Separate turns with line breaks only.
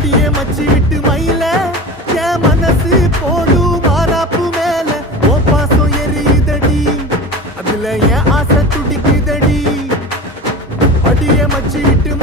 அடியே மச்சி விட்டு மயில என் மனசு போடும் மாறாப்பு மேல ஓ பாசம் எரியுதடி அதுல என் ஆசை துடிக்குதடி அடியே மச்சி விட்டு